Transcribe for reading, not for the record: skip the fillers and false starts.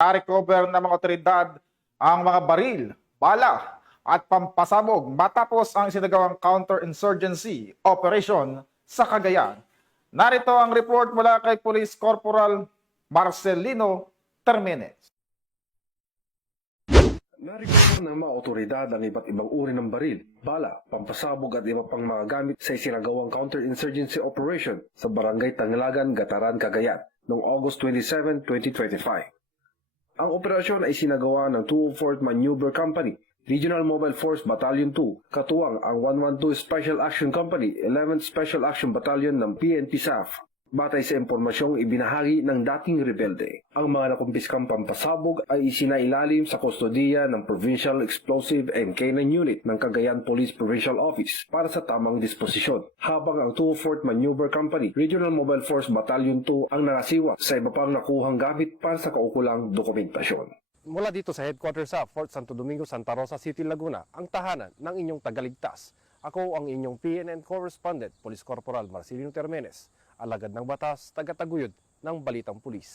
Na-recover ng mga otoridad ang mga baril, bala at pampasabog matapos ang sinagawang counter-insurgency operation sa Cagayan. Narito ang report mula kay Police Corporal Marcelino Termenes. Na-recover ng mga otoridad ang iba't ibang uri ng baril, bala, pampasabog at iba pang mga gamit sa isinagawang counter-insurgency operation sa Barangay Tanglagan, Gataran, Cagayan noong August 27, 2025. Ang operasyon ay sinagawa ng 204th Maneuver Company, Regional Mobile Force Battalion 2, katuwang ang 112 Special Action Company, 11th Special Action Battalion ng PNP SAF. Batay sa impormasyong ibinahagi ng dating rebelde, ang mga nakumpiskang pampasabog ay isinailalim sa kustodiya ng Provincial Explosive and K9 Unit ng Cagayan Police Provincial Office para sa tamang disposisyon, habang ang 204th Maneuver Company, Regional Mobile Force Battalion 2 ang nangasiwa sa iba pang nakuhang gamit para sa kaukulang dokumentasyon. Mula dito sa headquarters sa Fort Santo Domingo, Santa Rosa City, Laguna, ang tahanan ng inyong tagaligtas. Ako ang inyong PNN correspondent, Police Corporal Marcelino Termenes, alagad ng batas, tagataguyod ng Balitang Pulis.